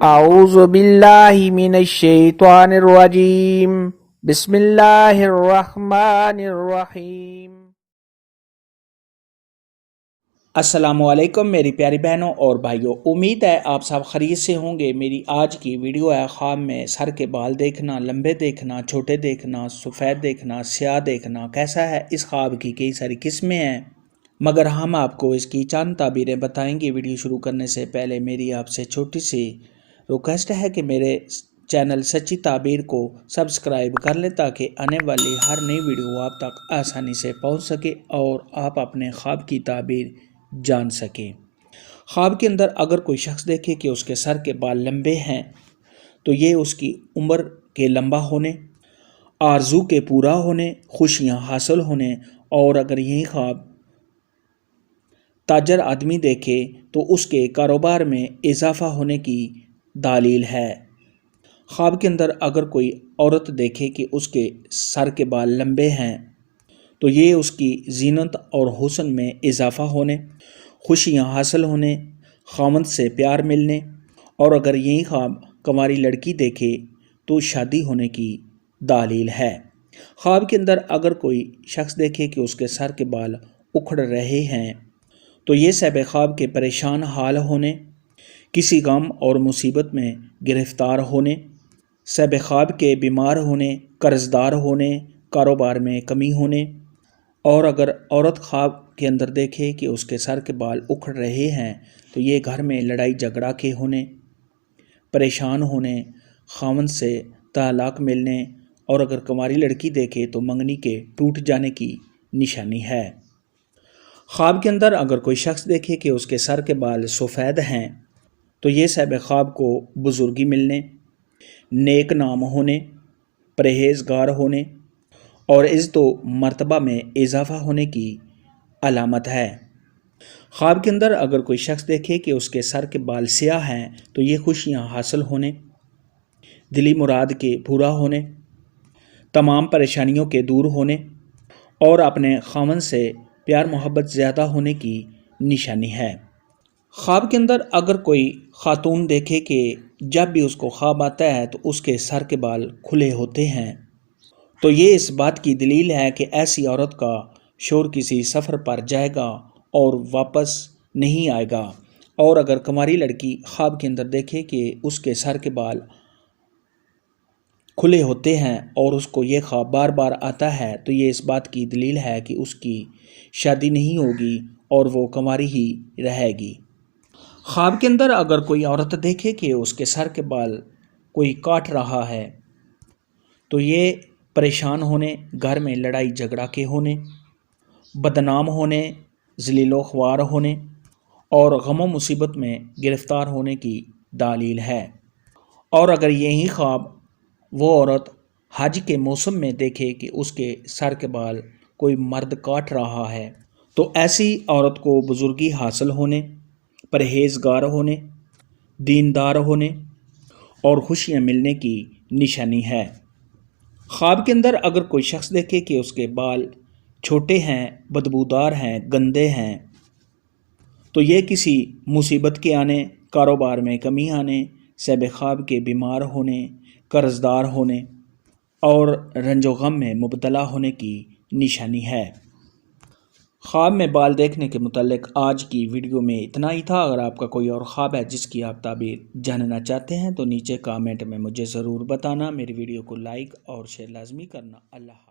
اعوذ باللہ من الشیطان الرجیم بسم اللہ الرحمن الرحیم۔ السلام علیکم میری پیاری بہنوں اور بھائیوں، امید ہے آپ سب خیریت سے ہوں گے۔ میری آج کی ویڈیو ہے خواب میں سر کے بال دیکھنا، لمبے دیکھنا، چھوٹے دیکھنا، سفید دیکھنا، سیاہ دیکھنا کیسا ہے۔ اس خواب کی کئی ساری قسمیں ہیں، مگر ہم آپ کو اس کی چند تعبیریں بتائیں گے۔ ویڈیو شروع کرنے سے پہلے میری آپ سے چھوٹی سی ریکویسٹ ہے کہ میرے چینل سچی تعبیر کو سبسکرائب کر لیں تاکہ آنے والی ہر نئی ویڈیو آپ تک آسانی سے پہنچ سکے اور آپ اپنے خواب کی تعبیر جان سکیں۔ خواب کے اندر اگر کوئی شخص دیکھے کہ اس کے سر کے بال لمبے ہیں تو یہ اس کی عمر کے لمبا ہونے، آرزو کے پورا ہونے، خوشیاں حاصل ہونے، اور اگر یہی خواب تاجر آدمی دیکھے تو اس کے کاروبار میں اضافہ ہونے کی دلیل ہے۔ خواب کے اندر اگر کوئی عورت دیکھے کہ اس کے سر کے بال لمبے ہیں تو یہ اس کی زینت اور حسن میں اضافہ ہونے، خوشیاں حاصل ہونے، خاوند سے پیار ملنے، اور اگر یہی خواب کنواری لڑکی دیکھے تو شادی ہونے کی دلیل ہے۔ خواب کے اندر اگر کوئی شخص دیکھے کہ اس کے سر کے بال اکھڑ رہے ہیں تو یہ صاحب خواب کے پریشان حال ہونے، کسی غم اور مصیبت میں گرفتار ہونے، صاحب خواب کے بیمار ہونے، قرض دار ہونے، کاروبار میں کمی ہونے، اور اگر عورت خواب کے اندر دیکھے کہ اس کے سر کے بال اکھڑ رہے ہیں تو یہ گھر میں لڑائی جھگڑا کے ہونے، پریشان ہونے، خاوند سے طلاق ملنے، اور اگر کنواری لڑکی دیکھے تو منگنی کے ٹوٹ جانے کی نشانی ہے۔ خواب کے اندر اگر کوئی شخص دیکھے کہ اس کے سر کے بال سفید ہیں تو یہ صاحب خواب کو بزرگی ملنے، نیک نام ہونے، پرہیزگار ہونے، اور عزت و مرتبہ میں اضافہ ہونے کی علامت ہے۔ خواب کے اندر اگر کوئی شخص دیکھے کہ اس کے سر کے بال سیاہ ہیں تو یہ خوشیاں حاصل ہونے، دلی مراد کے پورا ہونے، تمام پریشانیوں کے دور ہونے، اور اپنے خاوند سے پیار محبت زیادہ ہونے کی نشانی ہے۔ خواب کے اندر اگر کوئی خاتون دیکھے کہ جب بھی اس کو خواب آتا ہے تو اس کے سر کے بال کھلے ہوتے ہیں تو یہ اس بات کی دلیل ہے کہ ایسی عورت کا شوہر کسی سفر پر جائے گا اور واپس نہیں آئے گا۔ اور اگر کنواری لڑکی خواب کے اندر دیکھے کہ اس کے سر کے بال کھلے ہوتے ہیں اور اس کو یہ خواب بار بار آتا ہے تو یہ اس بات کی دلیل ہے کہ اس کی شادی نہیں ہوگی اور وہ کنواری ہی رہے گی۔ خواب کے اندر اگر کوئی عورت دیکھے کہ اس کے سر کے بال کوئی کاٹ رہا ہے تو یہ پریشان ہونے، گھر میں لڑائی جھگڑا کے ہونے، بدنام ہونے، ذلیل و خوار ہونے، اور غم و مصیبت میں گرفتار ہونے کی دلیل ہے۔ اور اگر یہی خواب وہ عورت حج کے موسم میں دیکھے کہ اس کے سر کے بال کوئی مرد کاٹ رہا ہے تو ایسی عورت کو بزرگی حاصل ہونے، پرہیزگار ہونے، دیندار ہونے، اور خوشیاں ملنے کی نشانی ہے۔ خواب کے اندر اگر کوئی شخص دیکھے کہ اس کے بال چھوٹے ہیں، بدبودار ہیں، گندے ہیں تو یہ کسی مصیبت کے آنے، کاروبار میں کمی آنے، صاحب خواب کے بیمار ہونے، قرض دار ہونے، اور رنج و غم میں مبتلا ہونے کی نشانی ہے۔ خواب میں بال دیکھنے کے متعلق آج کی ویڈیو میں اتنا ہی تھا۔ اگر آپ کا کوئی اور خواب ہے جس کی آپ تعبیر جاننا چاہتے ہیں تو نیچے کامنٹ میں مجھے ضرور بتانا۔ میری ویڈیو کو لائک اور شیئر لازمی کرنا۔ اللہ حافظ۔